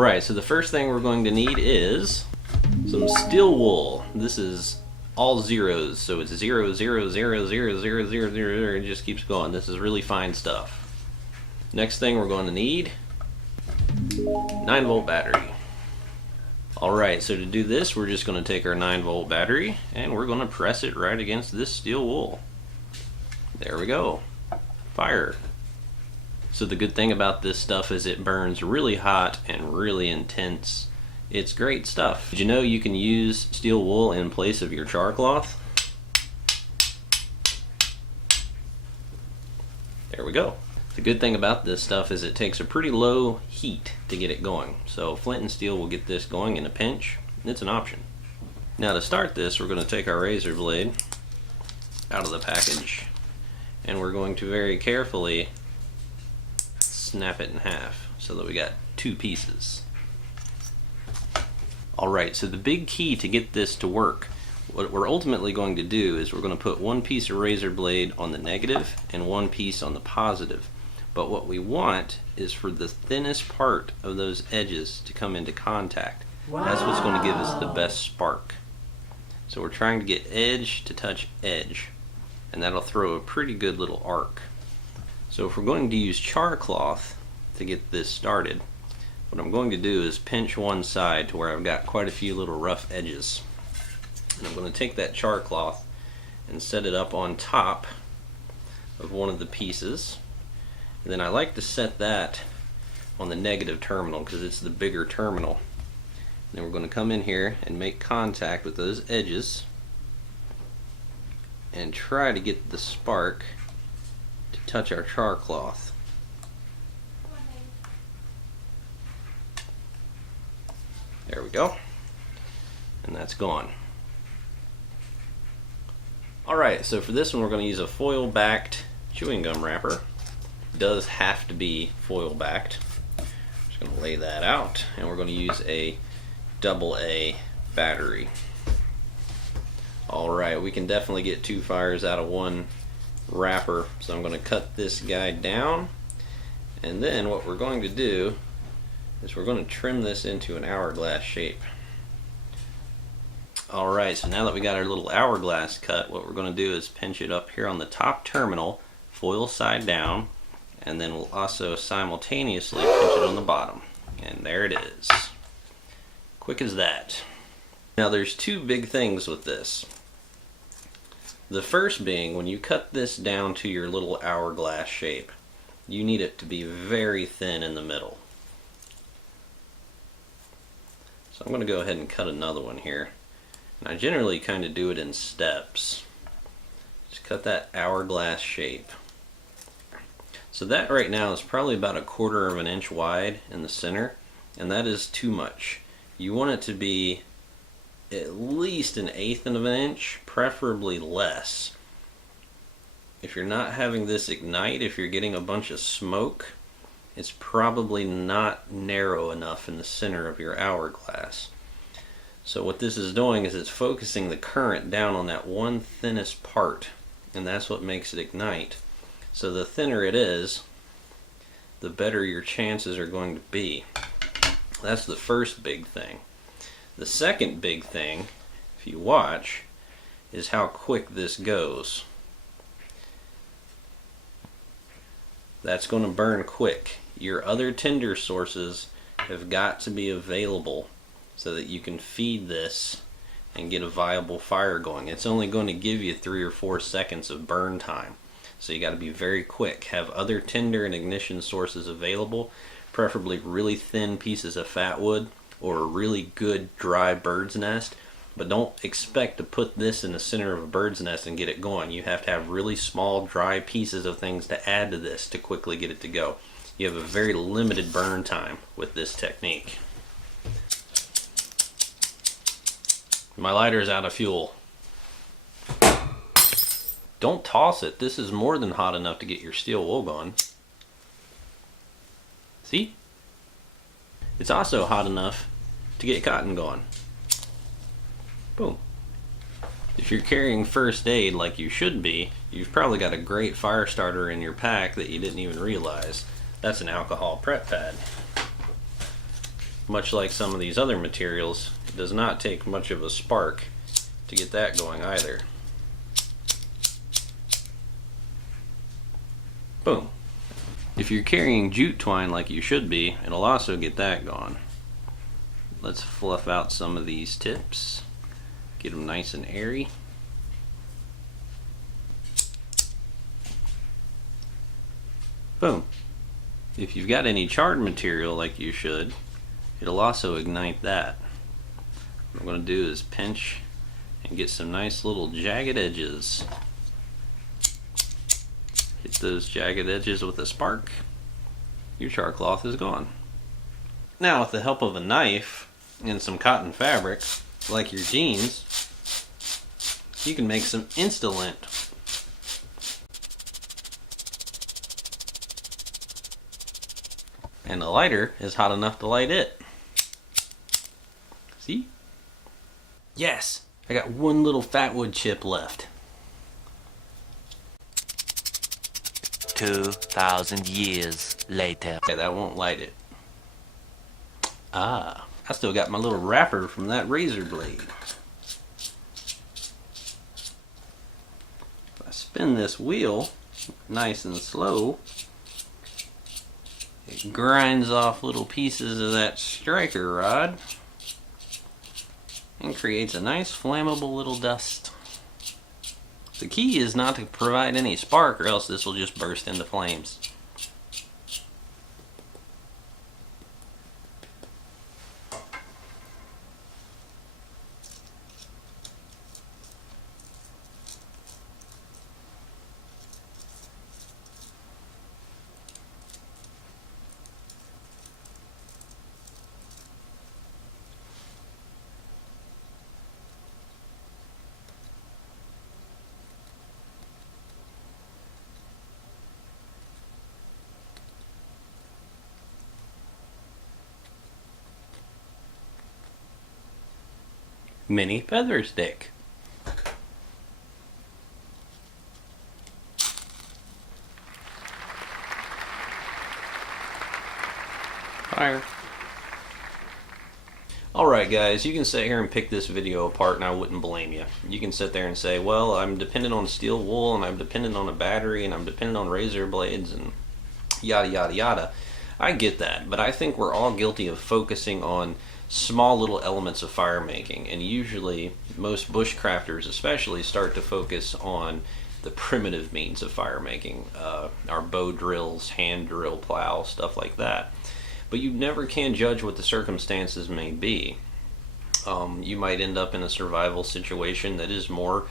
Alright, so the first thing we're going to need is some steel wool. This is all zeros, so it's 0, 0, 0, 0, 0, 0, 0, it just keeps going. This is really fine stuff. Next thing we're going to need, 9-volt battery. Alright, so to do this, we're just going to take our 9-volt battery and we're going to press it right against this steel wool. There we go. Fire. So the good thing about this stuff is it burns really hot and really intense. It's great stuff. Did you know you can use steel wool in place of your char cloth? There we go. The good thing about this stuff is it takes a pretty low heat to get it going. So flint and steel will get this going in a pinch. It's an option. Now to start this, we're going to take our razor blade out of the package and we're going to very carefully snap it in half so that we got 2 pieces. Alright, so the big key to get this to work, what we're ultimately going to do is we're going to put 1 piece of razor blade on the negative and 1 piece on the positive. But what we want is for the thinnest part of those edges to come into contact. Wow. That's what's going to give us the best spark. So we're trying to get edge to touch edge, and that'll throw a pretty good little arc. So if we're going to use char cloth to get this started, what I'm going to do is pinch one side to where I've got quite a few little rough edges. And I'm going to take that char cloth and set it up on top of one of the pieces. And then I like to set that on the negative terminal because it's the bigger terminal. And then we're going to come in here and make contact with those edges and try to get the spark to touch our char cloth. There we go. And that's gone. Alright, so for this one we're going to use a foil backed chewing gum wrapper. It does have to be foil backed. Just going to lay that out and we're going to use a AA battery. Alright, we can definitely get 2 fires out of one wrapper, so I'm going to cut this guy down, and then what we're going to do is we're going to trim this into an hourglass shape. Alright, so now that we got our little hourglass cut, what we're going to do is pinch it up here on the top terminal, foil side down, and then we'll also simultaneously pinch it on the bottom. And there it is. Quick as that. Now there's 2 big things with this. The first being, when you cut this down to your little hourglass shape, you need it to be very thin in the middle. So I'm going to go ahead and cut another one here. And I generally kind of do it in steps. Just cut that hourglass shape. So that right now is probably about 1/4 of an inch wide in the center, and that is too much. You want it to be at least 1/8 of an inch, preferably less. If you're not having this ignite, if you're getting a bunch of smoke, it's probably not narrow enough in the center of your hourglass. So what this is doing is it's focusing the current down on that one thinnest part, and that's what makes it ignite. So the thinner it is, the better your chances are going to be. That's the first big thing. The second big thing, if you watch, is how quick this goes. That's going to burn quick. Your other tinder sources have got to be available so that you can feed this and get a viable fire going. It's only going to give you 3 or 4 seconds of burn time. So you got to be very quick. Have other tinder and ignition sources available, preferably really thin pieces of fat wood or a really good dry bird's nest. But don't expect to put this in the center of a bird's nest and get it going. You have to have really small dry pieces of things to add to this to quickly get it to go. You have a very limited burn time with this technique. My lighter's out of fuel. Don't toss it. This is more than hot enough to get your steel wool going. See? It's also hot enough to get cotton going. Boom. If you're carrying first aid like you should be, you've probably got a great fire starter in your pack that you didn't even realize. That's an alcohol prep pad. much like some of these other materials, it does not take much of a spark to get that going either. Boom. If you're carrying jute twine like you should be, it'll also get that going. Let's fluff out some of these tips. Get them nice and airy. Boom. If you've got any charred material like you should, it'll also ignite that. What I'm going to do is pinch and get some nice little jagged edges. Hit those jagged edges with a spark. Your char cloth is gone. Now with the help of a knife and some cotton fabric, like your jeans, you can make some Insta-lint. And the lighter is hot enough to light it. See? Yes! I got one little fat wood chip left. 2,000 years later. Okay, that won't light it. Ah, I still got my little wrapper from that razor blade. If I spin this wheel nice and slow, it grinds off little pieces of that striker rod and creates a nice flammable little dust. The key is not to provide any spark, or else this will just burst into flames. Mini feather stick. Fire. Alright guys, you can sit here and pick this video apart and I wouldn't blame you. You can sit there and say, well, I'm dependent on steel wool and I'm dependent on a battery and I'm dependent on razor blades and yada yada yada. I get that, but I think we're all guilty of focusing on small little elements of fire making, and usually most bushcrafters especially start to focus on the primitive means of fire making, our bow drills, hand drill plow, stuff like that. But you never can judge what the circumstances may be. You might end up in a survival situation that is more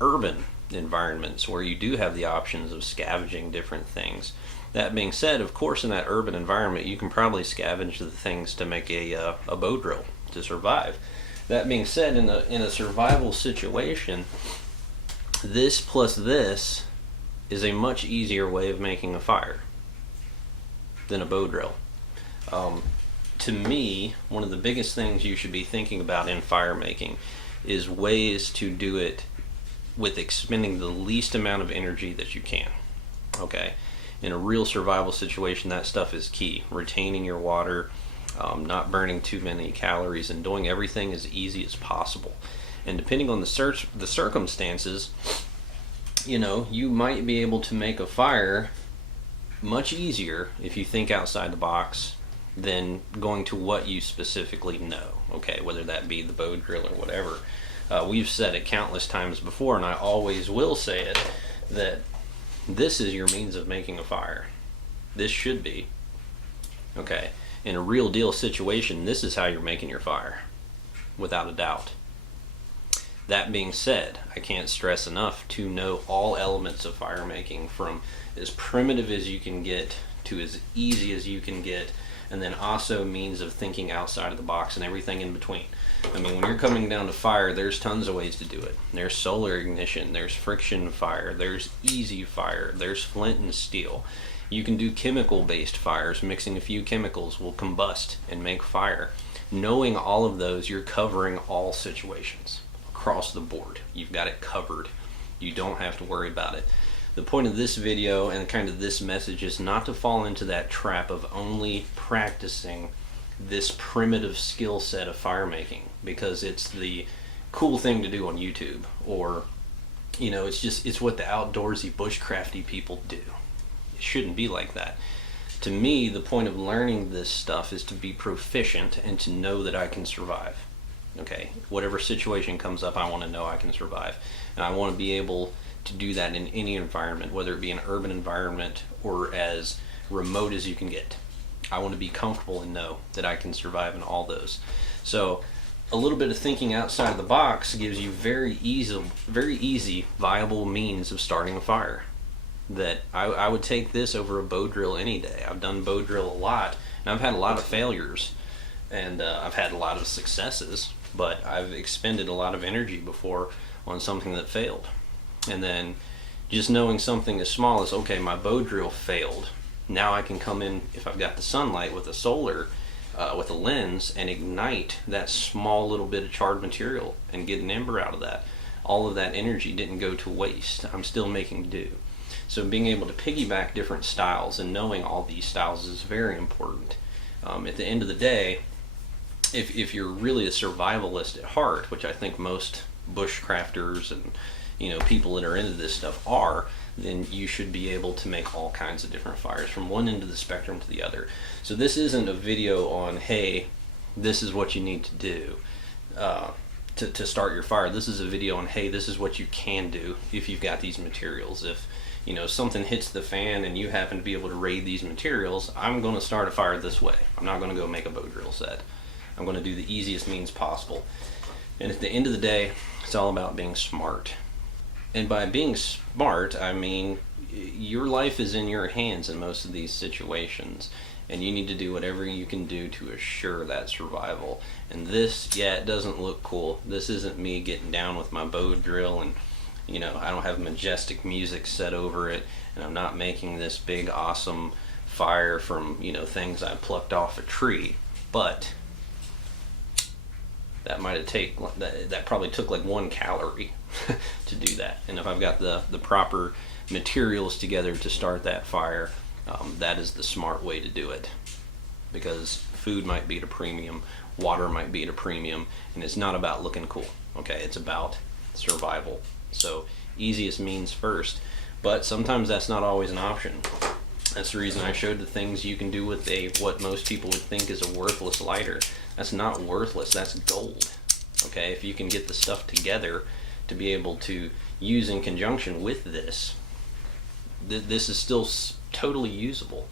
urban environments where you do have the options of scavenging different things. That being said, of course, in that urban environment, you can probably scavenge the things to make a bow drill to survive. That being said, in a survival situation, this plus this is a much easier way of making a fire than a bow drill. To me, one of the biggest things you should be thinking about in fire making is ways to do it with expending the least amount of energy that you can. Okay? In a real survival situation, that stuff is key. Retaining your water, not burning too many calories, and doing everything as easy as possible. And depending on the circumstances, you know, you might be able to make a fire much easier if you think outside the box than going to what you specifically know. Okay, whether that be the bow drill or whatever. We've said it countless times before, and I always will say it, that this is your means of making a fire. This should be. Okay, in a real deal situation, this is how you're making your fire, without a doubt. That being said, I can't stress enough to know all elements of fire making, from as primitive as you can get to as easy as you can get, and then also means of thinking outside of the box and everything in between. I mean, when you're coming down to fire, there's tons of ways to do it. There's solar ignition, there's friction fire, there's easy fire, there's flint and steel. You can do chemical-based fires. Mixing a few chemicals will combust and make fire. Knowing all of those, you're covering all situations across the board. You've got it covered. You don't have to worry about it. The point of this video and kind of this message is not to fall into that trap of only practicing this primitive skill set of fire making because it's the cool thing to do on YouTube, or it's what the outdoorsy bushcrafty people do. It shouldn't be like that. To me, the point of learning this stuff is to be proficient and to know that I can survive. Okay, whatever situation comes up, I want to know I can survive, and I want to be able to do that in any environment, whether it be an urban environment or as remote as you can get. I want to be comfortable and know that I can survive in all those. So a little bit of thinking outside the box gives you very easy, viable means of starting a fire. That I would take this over a bow drill any day. I've done bow drill a lot, and I've had a lot of failures, and I've had a lot of successes, but I've expended a lot of energy before on something that failed. And then just knowing something as small as, okay, my bow drill failed. Now I can come in, if I've got the sunlight, with a solar, with a lens, and ignite that small little bit of charred material and get an ember out of that. All of that energy didn't go to waste. I'm still making do. So being able to piggyback different styles and knowing all these styles is very important. At the end of the day, if you're really a survivalist at heart, which I think most bushcrafters and people that are into this stuff are, then you should be able to make all kinds of different fires from one end of the spectrum to the other. So this isn't a video on, hey, this is what you need to do to start your fire. This is a video on, hey, this is what you can do if you've got these materials. If something hits the fan and you happen to be able to raid these materials, I'm going to start a fire this way. I'm not going to go make a bow drill set. I'm going to do the easiest means possible. And at the end of the day, it's all about being smart. And by being smart, I mean your life is in your hands in most of these situations, and you need to do whatever you can do to assure that survival. And this, yeah, it doesn't look cool. This isn't me getting down with my bow drill, and I don't have majestic music set over it, and I'm not making this big awesome fire from things I plucked off a tree. But that probably took like 1 calorie to do that. And if I've got the proper materials together to start that fire, that is the smart way to do it, because food might be at a premium, water might be at a premium, and it's not about looking cool. Okay, it's about survival. So easiest means first, but sometimes that's not always an option. That's the reason I showed the things you can do with what most people would think is a worthless lighter. That's not worthless, that's gold. Okay, if you can get the stuff together to be able to use in conjunction with this, this is still totally usable.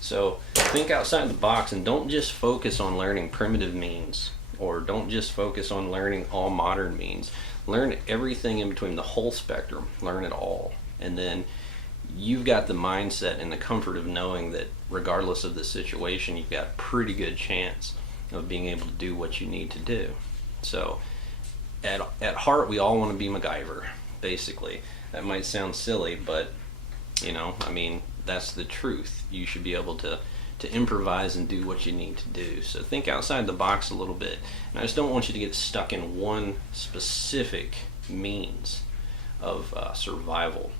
So think outside the box, and don't just focus on learning primitive means, or don't just focus on learning all modern means. Learn everything in between, the whole spectrum. Learn it all, and then you've got the mindset and the comfort of knowing that regardless of the situation, you've got a pretty good chance of being able to do what you need to do. So at heart, we all want to be MacGyver, basically. That might sound silly, but I mean, that's the truth. You should be able to improvise and do what you need to do. So think outside the box a little bit. And I just don't want you to get stuck in one specific means of survival.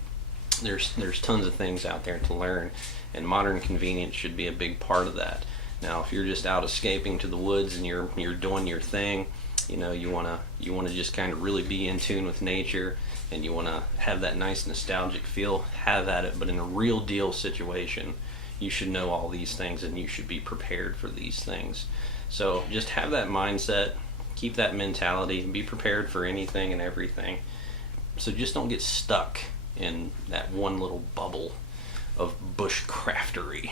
There's tons of things out there to learn, and modern convenience should be a big part of that. Now, if you're just out escaping to the woods and you're doing your thing, you wanna just kind of really be in tune with nature, and you wanna have that nice nostalgic feel, have at it. But in a real deal situation, you should know all these things, and you should be prepared for these things. So just have that mindset, keep that mentality, and be prepared for anything and everything. So just don't get stuck in that one little bubble of bushcraftery.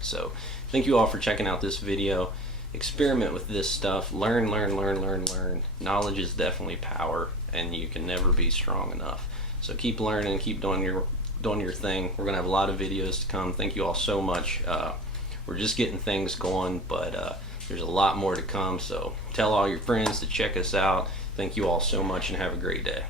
So thank you all for checking out this video. Experiment with this stuff. Learn. Knowledge is definitely power, and you can never be strong enough. So keep learning, keep doing your thing. We're gonna have a lot of videos to come. Thank you all so much. We're just getting things going, but there's a lot more to come. So tell all your friends to check us out. Thank you all so much, and have a great day.